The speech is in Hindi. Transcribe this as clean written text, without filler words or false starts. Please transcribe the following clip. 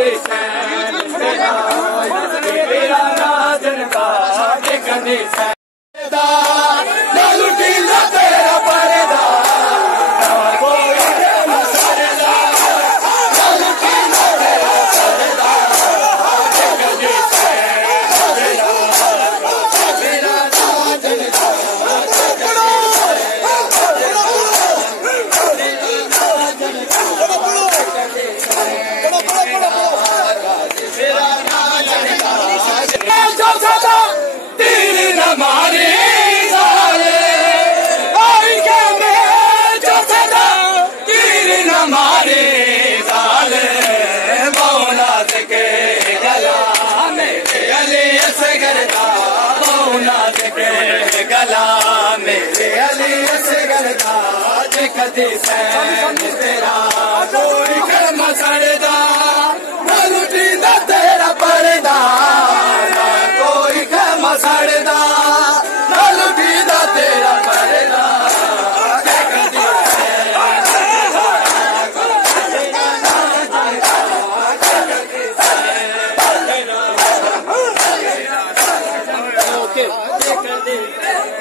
कदे तेरा राजन का कदे गला मेरे अली असगरदा कदे तेरा कोई कर्म सड़दा लुटी दा तेरा परदा कोई कर्म सड़दा लुटी दा तेरा परदा Okay.